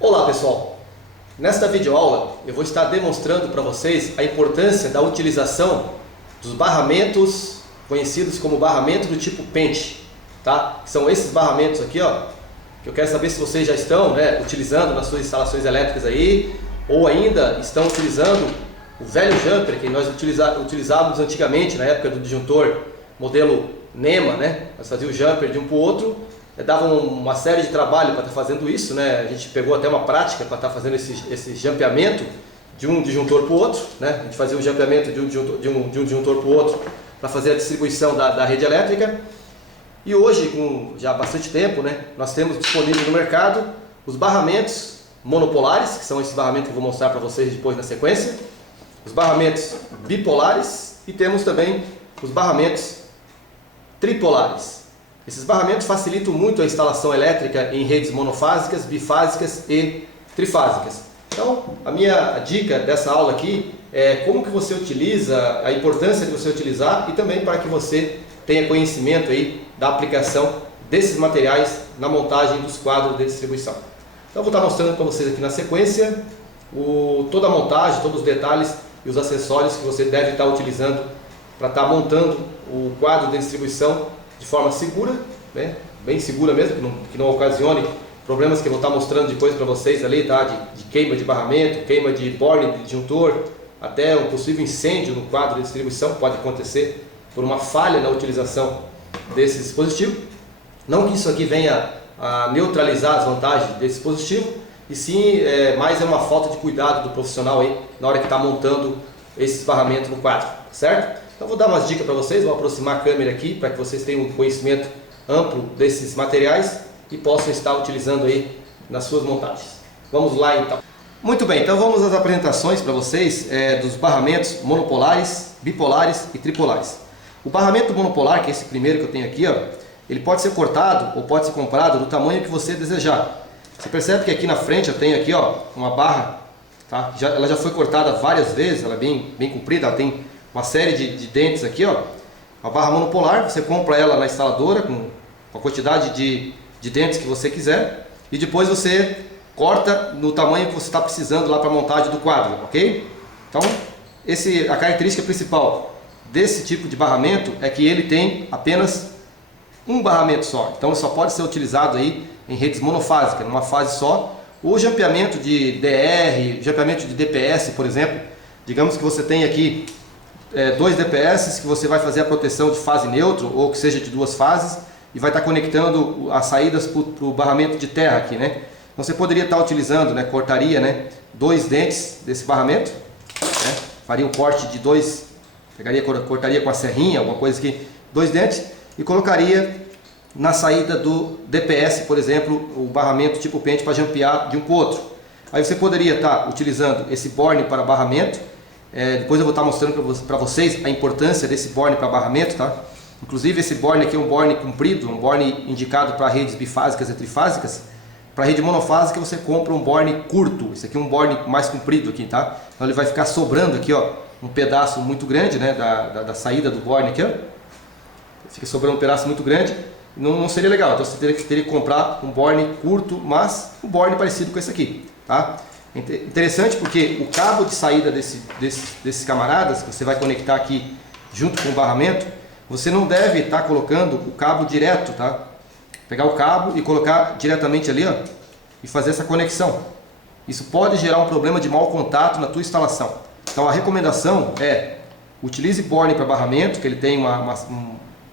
Olá pessoal, nesta videoaula eu vou estar demonstrando para vocês a importância da utilização dos barramentos conhecidos como barramento do tipo pente, tá? São esses barramentos aqui, ó, que eu quero saber se vocês já estão, utilizando nas suas instalações elétricas aí, ou ainda estão utilizando o velho jumper que nós utilizávamos antigamente na época do disjuntor modelo NEMA, né? Nós fazíamos o jumper de um para o outro. Dava uma série de trabalho para estar fazendo isso, né? A gente pegou até uma prática para estar fazendo esse jampeamento de um disjuntor para o outro, né? A gente fazia o jampeamento de um disjuntor para o outro para fazer a distribuição da rede elétrica. E hoje, com já bastante tempo, né, nós temos disponível no mercado os barramentos monopolares, que são esses barramentos que eu vou mostrar para vocês depois na sequência, os barramentos bipolares e temos também os barramentos tripolares. Esses barramentos facilitam muito a instalação elétrica em redes monofásicas, bifásicas e trifásicas. Então, a minha dica dessa aula aqui é como que você utiliza, a importância de você utilizar e também para que você tenha conhecimento aí da aplicação desses materiais na montagem dos quadros de distribuição. Então, eu vou estar mostrando para vocês aqui na sequência toda a montagem, todos os detalhes e os acessórios que você deve estar utilizando para estar montando o quadro de distribuição de forma segura, né? Bem segura mesmo, que não ocasione problemas que eu vou estar mostrando depois para vocês ali, tá? De queima de barramento, queima de borne de disjuntor, até um possível incêndio no quadro de distribuição pode acontecer por uma falha na utilização desse dispositivo. Não que isso aqui venha a neutralizar as vantagens desse dispositivo, e sim, mais é uma falta de cuidado do profissional aí na hora que está montando esses barramentos no quadro, certo? Então vou dar umas dicas para vocês, vou aproximar a câmera aqui para que vocês tenham um conhecimento amplo desses materiais e possam estar utilizando aí nas suas montagens. Vamos lá então. Muito bem, então vamos às apresentações para vocês dos barramentos monopolares, bipolares e tripolares. O barramento monopolar, que é esse primeiro que eu tenho aqui, ó, ele pode ser cortado ou pode ser comprado do tamanho que você desejar. Você percebe que aqui na frente eu tenho aqui, ó, uma barra, tá? Ela já foi cortada várias vezes, ela é bem comprida, ela tem uma série de dentes aqui, ó. A barra monopolar, você compra ela na instaladora com a quantidade de dentes que você quiser e depois você corta no tamanho que você está precisando lá para a montagem do quadro, ok? Então, a característica principal desse tipo de barramento é que ele tem apenas um barramento só. Então, ele só pode ser utilizado aí em redes monofásicas, numa fase só. O jampeamento de DR, jampeamento de DPS, por exemplo, digamos que você tem aqui 2 DPS que você vai fazer a proteção de fase neutro ou que seja de 2 fases e vai estar conectando as saídas para o barramento de terra aqui, né? Então você poderia estar utilizando, né, cortaria, né, 2 dentes desse barramento, né? Faria um corte de 2, cortaria com a serrinha, alguma coisa aqui, 2 dentes e colocaria na saída do DPS, por exemplo, o barramento tipo pente para jampear de um para o outro. Aí você poderia estar utilizando esse borne para barramento. Depois eu vou estar mostrando para vocês a importância desse borne para barramento, tá? Inclusive esse borne aqui é um borne comprido, um borne indicado para redes bifásicas e trifásicas. Para rede monofásica você compra um borne curto, esse aqui é um borne mais comprido aqui, tá? Então ele vai ficar sobrando aqui, ó, um pedaço muito grande, né, da saída do borne aqui, ó. Fica sobrando um pedaço muito grande, não seria legal, então você teria que comprar um borne curto, mas um borne parecido com esse aqui, tá? Interessante porque o cabo de saída desses camaradas que você vai conectar aqui junto com o barramento, você não deve estar colocando o cabo direto, tá? Pegar o cabo e colocar diretamente ali, ó, e fazer essa conexão. Isso pode gerar um problema de mau contato na tua instalação. Então a recomendação é utilize borne para barramento, que ele tem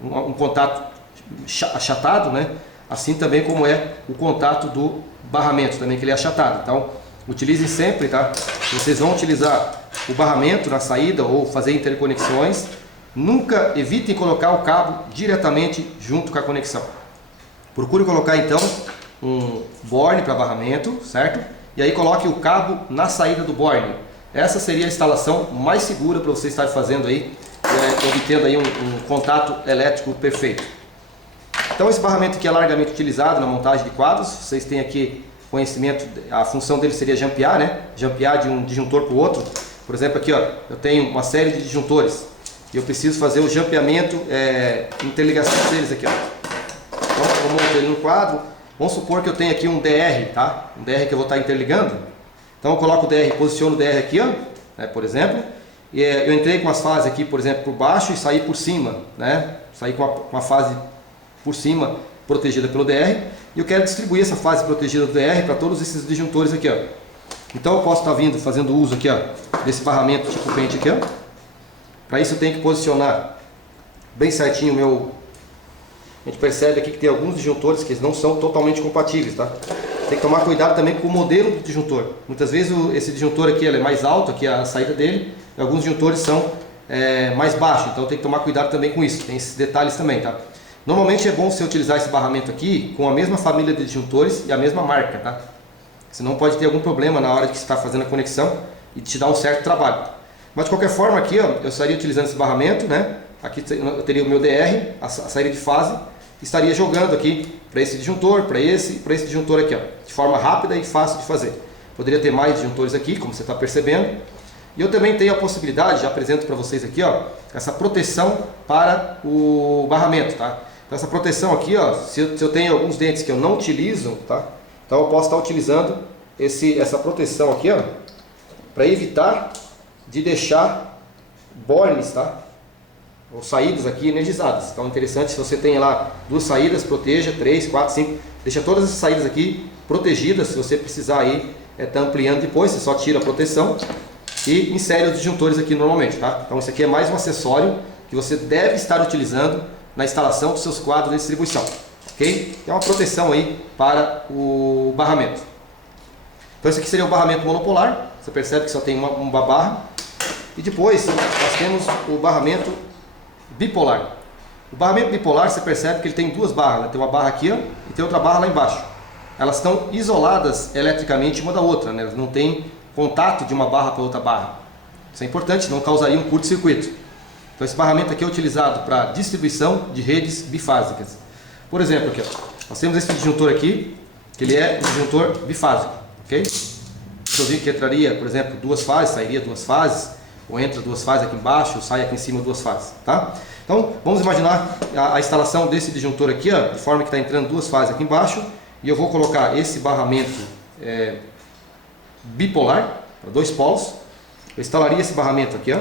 um contato achatado, né? Assim também como é o contato do barramento também, que ele é achatado. Então utilizem sempre, tá? Vocês vão utilizar o barramento na saída ou fazer interconexões. Nunca evitem colocar o cabo diretamente junto com a conexão. Procure colocar então um borne para barramento, certo? E aí coloque o cabo na saída do borne. Essa seria a instalação mais segura para você estar fazendo aí, obtendo aí um contato elétrico perfeito. Então esse barramento aqui é largamente utilizado na montagem de quadros. Vocês têm aqui conhecimento, a função dele seria jampear, né? Jampear de um disjuntor para o outro. Por exemplo, aqui, ó, eu tenho uma série de disjuntores e eu preciso fazer o jampeamento, interligação deles aqui, ó. Então, eu monto ele no quadro Vamos supor que eu tenho aqui um DR, tá? Um DR que eu vou estar interligando. Então eu coloco o DR, posiciono o DR aqui, ó, né, por exemplo. E eu entrei com as fases aqui, por exemplo, por baixo e saí por cima, né? Saí com a fase por cima protegida pelo DR. E eu quero distribuir essa fase protegida do DR para todos esses disjuntores aqui, ó. Então eu posso estar vindo, fazendo uso aqui, ó, desse barramento tipo pente aqui, ó. Para isso eu tenho que posicionar bem certinho o meu... A gente percebe aqui que tem alguns disjuntores que não são totalmente compatíveis, tá? Tem que tomar cuidado também com o modelo do disjuntor. Muitas vezes esse disjuntor aqui ele é mais alto, aqui a saída dele, e alguns disjuntores são mais baixos, então tem que tomar cuidado também com isso, tem esses detalhes também, tá? Normalmente é bom você utilizar esse barramento aqui com a mesma família de disjuntores e a mesma marca, tá? Senão pode ter algum problema na hora que você está fazendo a conexão e te dar um certo trabalho. Mas de qualquer forma aqui, ó, eu estaria utilizando esse barramento, né? Aqui eu teria o meu DR, a saída de fase, estaria jogando aqui para esse disjuntor, para esse disjuntor aqui, ó, de forma rápida e fácil de fazer. Poderia ter mais disjuntores aqui, como você está percebendo. E eu também tenho a possibilidade, já apresento para vocês aqui, ó, essa proteção para o barramento, tá? Então essa proteção aqui, ó, se eu tenho alguns dentes que eu não utilizo, tá? Então eu posso estar utilizando essa proteção aqui, ó, para evitar de deixar bornes, tá? Ou saídas aqui energizadas. Então é interessante, se você tem lá 2 saídas, proteja, 3, 4, 5, deixa todas essas saídas aqui protegidas. Se você precisar aí tá ampliando depois, você só tira a proteção e insere os disjuntores aqui normalmente, tá? Então isso aqui é mais um acessório que você deve estar utilizando na instalação dos seus quadros de distribuição, ok? É uma proteção aí para o barramento. Então esse aqui seria o barramento monopolar. Você percebe que só tem uma barra. E depois nós temos o barramento bipolar. O barramento bipolar, você percebe que ele tem 2 barras, né? Tem uma barra aqui, ó, e tem outra barra lá embaixo. Elas estão isoladas eletricamente uma da outra, né? Elas não têm contato de uma barra para outra barra. Isso é importante, não causaria um curto-circuito. Então esse barramento aqui é utilizado para distribuição de redes bifásicas. Por exemplo, aqui, ó, nós temos esse disjuntor aqui, que ele é um disjuntor bifásico, ok? Eu vi que entraria, por exemplo, 2 fases, sairia 2 fases, ou entra 2 fases aqui embaixo, ou sai aqui em cima 2 fases, tá? Então, vamos imaginar a instalação desse disjuntor aqui, ó, de forma que está entrando 2 fases aqui embaixo, e eu vou colocar esse barramento bipolar, para 2 polos. Eu instalaria esse barramento aqui, ó,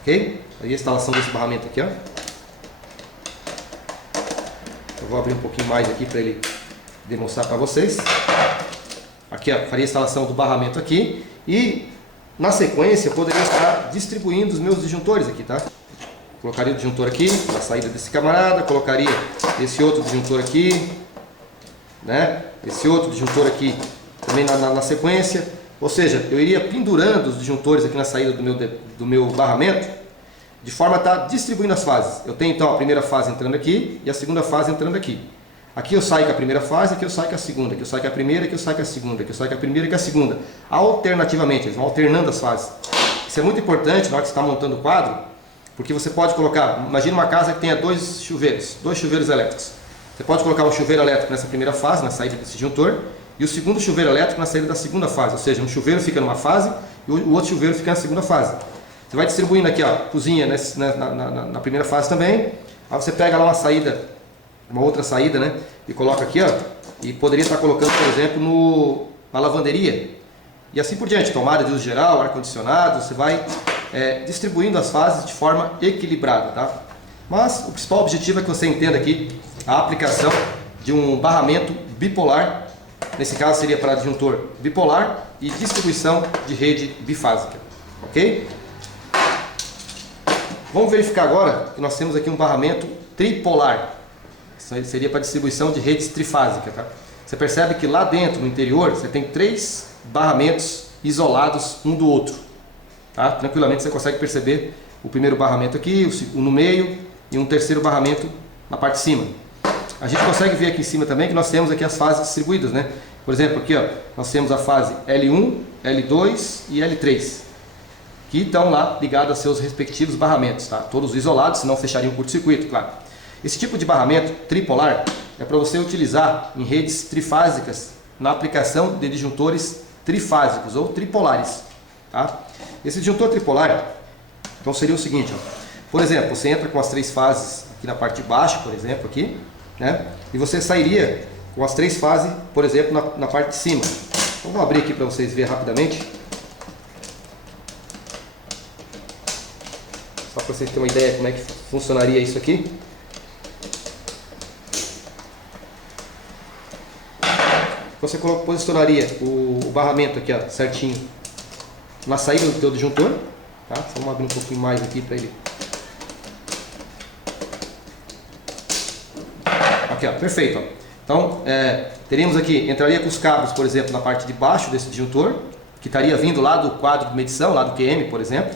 ok? Aí a instalação desse barramento aqui, ó. Eu vou abrir um pouquinho mais aqui para ele demonstrar para vocês. Aqui, ó, faria a instalação do barramento aqui e na sequência eu poderia estar distribuindo os meus disjuntores aqui, tá? Colocaria o disjuntor aqui na saída desse camarada, colocaria esse outro disjuntor aqui, né? Esse outro disjuntor aqui também na sequência. Ou seja, eu iria pendurando os disjuntores aqui na saída do meu barramento, de forma a estar distribuindo as fases. Eu tenho então a primeira fase entrando aqui e a segunda fase entrando aqui. Aqui eu saio com a primeira fase, aqui eu saio com a segunda, aqui eu saio com a primeira, aqui eu saio com a segunda, aqui eu saio com a primeira e com a segunda. Alternativamente, eles vão alternando as fases. Isso é muito importante na hora que você está montando o quadro, porque você pode colocar, imagina uma casa que tenha 2 chuveiros elétricos. Você pode colocar um chuveiro elétrico nessa primeira fase, na saída desse disjuntor, e o segundo chuveiro elétrico na saída da segunda fase. Ou seja, um chuveiro fica numa fase e o outro chuveiro fica na segunda fase. Você vai distribuindo aqui, ó, cozinha na primeira fase também. Aí você pega lá uma outra saída, né? E coloca aqui, ó. E poderia estar colocando, por exemplo, na lavanderia. E assim por diante, tomada de uso geral, ar-condicionado, você vai distribuindo as fases de forma equilibrada, tá? Mas o principal objetivo é que você entenda aqui a aplicação de um barramento bipolar. Nesse caso seria para disjuntor bipolar e distribuição de rede bifásica, ok? Vamos verificar agora que nós temos aqui um barramento tripolar. Isso seria para distribuição de redes trifásicas, tá? Você percebe que lá dentro, no interior, você tem 3 barramentos isolados um do outro, tá? Tranquilamente você consegue perceber o primeiro barramento aqui, o no meio e um terceiro barramento na parte de cima. A gente consegue ver aqui em cima também que nós temos aqui as fases distribuídas, né? Por exemplo, aqui, ó, nós temos a fase L1, L2 e L3, que estão lá ligados a seus respectivos barramentos, tá? Todos isolados, senão fechariam um curto-circuito, claro. Esse tipo de barramento tripolar é para você utilizar em redes trifásicas na aplicação de disjuntores trifásicos ou tripolares, tá? Esse disjuntor tripolar, então seria o seguinte, ó. Por exemplo, você entra com as 3 fases aqui na parte de baixo, por exemplo, aqui, né? E você sairia com as 3 fases, por exemplo, na parte de cima. Então vou abrir aqui para vocês verem rapidamente. Só para vocês terem uma ideia como é que funcionaria isso aqui. Você posicionaria o barramento aqui, ó, certinho na saída do teu disjuntor, tá? Só vamos abrir um pouquinho mais aqui para ele. Aqui, ó, perfeito, ó. Então, teríamos aqui, entraria com os cabos, por exemplo, na parte de baixo desse disjuntor, que estaria vindo lá do quadro de medição, lá do QM, por exemplo.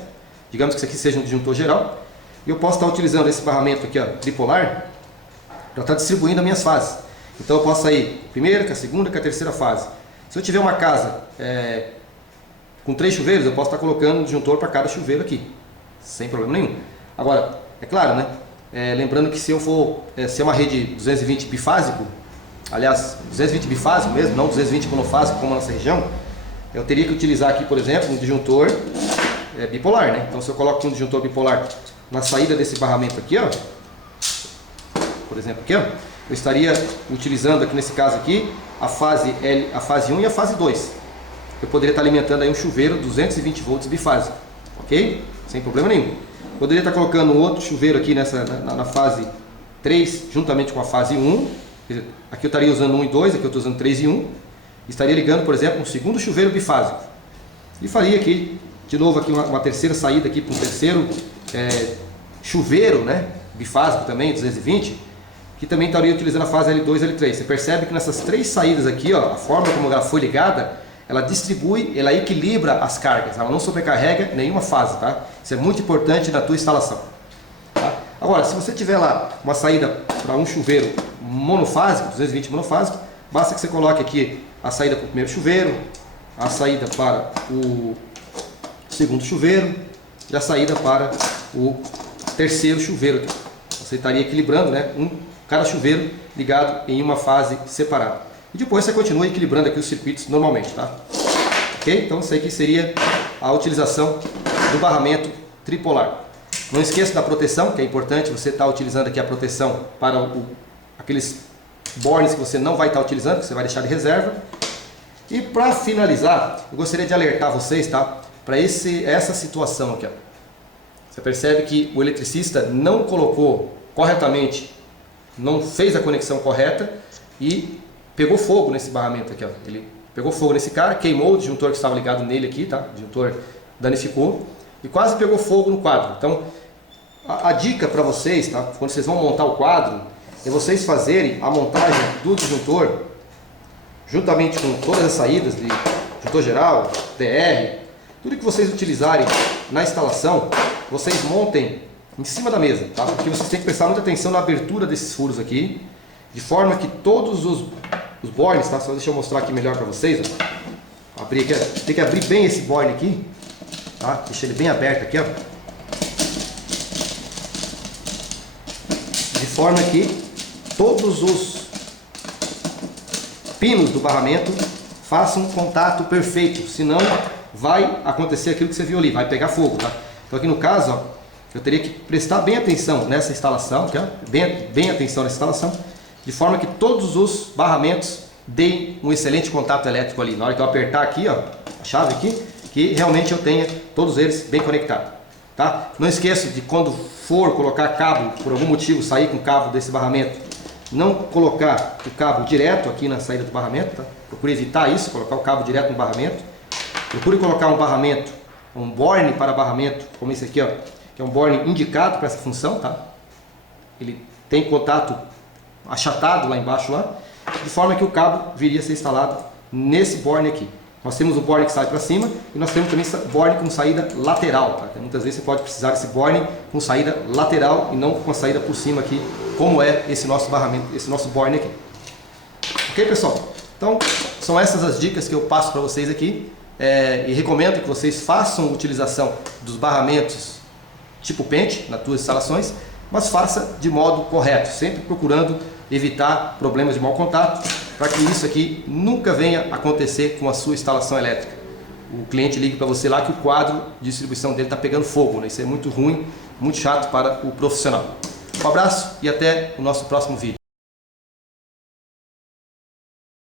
Digamos que isso aqui seja um disjuntor geral. E eu posso estar utilizando esse barramento aqui, ó, tripolar, para estar distribuindo as minhas fases. Então eu posso sair primeira, com a segunda, com a terceira fase. Se eu tiver uma casa com 3 chuveiros, eu posso estar colocando um disjuntor para cada chuveiro aqui, sem problema nenhum. Agora, é claro, né? Lembrando que se eu for ser uma rede 220 bifásico, aliás, 220 bifásico mesmo, não 220 monofásico como na nossa região, eu teria que utilizar aqui, por exemplo, um disjuntor bipolar, né? Então se eu coloco aqui um disjuntor bipolar na saída desse barramento aqui, ó, por exemplo, aqui, ó, eu estaria utilizando aqui nesse caso aqui a fase 1 e a fase 2. Eu poderia estar alimentando aí um chuveiro 220 volts bifásico, ok? Sem problema nenhum. Poderia estar colocando outro chuveiro aqui na fase 3, juntamente com a fase 1. Aqui eu estaria usando 1 e 2, aqui eu estou usando 3 e 1. Estaria ligando, por exemplo, um segundo chuveiro bifásico. E faria aqui, de novo, aqui uma terceira saída aqui para um terceiro chuveiro, né? Bifásico também, 220, que também estaria utilizando a fase L2 e L3. Você percebe que nessas 3 saídas aqui, ó, a forma como ela foi ligada, ela distribui, ela equilibra as cargas, ela não sobrecarrega nenhuma fase, tá? Isso é muito importante na tua instalação, tá? Agora, se você tiver lá uma saída para um chuveiro monofásico, 220 monofásico, basta que você coloque aqui a saída para o primeiro chuveiro, a saída para o segundo chuveiro e a saída para o terceiro chuveiro. Você estaria equilibrando, né, cada chuveiro ligado em uma fase separada. E depois você continua equilibrando aqui os circuitos normalmente, tá? Ok? Então isso aqui seria a utilização do barramento tripolar. Não esqueça da proteção, que é importante você estar utilizando aqui a proteção para aqueles bornes que você não vai estar utilizando, que você vai deixar de reserva. E para finalizar, eu gostaria de alertar vocês, tá, para essa situação aqui, ó. Você percebe que o eletricista não colocou corretamente, não fez a conexão correta e pegou fogo nesse barramento aqui, ó. Ele pegou fogo nesse cara, queimou o disjuntor que estava ligado nele aqui, tá? O disjuntor danificou e quase pegou fogo no quadro. Então, a dica para vocês, tá? Quando vocês vão montar o quadro, é vocês fazerem a montagem do disjuntor juntamente com todas as saídas de disjuntor geral, DR, tudo que vocês utilizarem na instalação, vocês montem em cima da mesa, tá? Porque vocês têm que prestar muita atenção na abertura desses furos aqui, de forma que todos os bornes, tá? Só deixa eu mostrar aqui melhor para vocês, ó. Abrir aqui, tem que abrir bem esse borne aqui, tá? Deixar ele bem aberto aqui, ó. De forma que todos os pinos do barramento façam um contato perfeito, senão vai acontecer aquilo que você viu ali, vai pegar fogo, tá? Então aqui no caso, ó, eu teria que prestar bem atenção nessa instalação, aqui, ó, bem atenção nessa instalação, de forma que todos os barramentos deem um excelente contato elétrico ali. Na hora que eu apertar aqui, ó, a chave aqui, que realmente eu tenha todos eles bem conectados, tá? Não esqueça de quando for colocar cabo, por algum motivo sair com o cabo desse barramento, não colocar o cabo direto aqui na saída do barramento, tá? Procure evitar isso, colocar o cabo direto no barramento. Procure colocar um barramento, um borne para barramento, como esse aqui, ó, que é um borne indicado para essa função, tá? Ele tem contato achatado lá embaixo, lá, de forma que o cabo viria a ser instalado nesse borne aqui. Nós temos o borne que sai para cima e nós temos também borne com saída lateral, tá? Então, muitas vezes você pode precisar desse borne com saída lateral e não com a saída por cima aqui, como é esse nosso barramento, esse nosso borne aqui. Ok, pessoal? Então, são essas as dicas que eu passo para vocês aqui. E recomendo que vocês façam utilização dos barramentos tipo pente nas suas instalações, mas faça de modo correto, sempre procurando evitar problemas de mau contato, para que isso aqui nunca venha acontecer com a sua instalação elétrica. O cliente liga para você lá que o quadro de distribuição dele está pegando fogo, né? Isso é muito ruim, muito chato para o profissional. Um abraço e até o nosso próximo vídeo.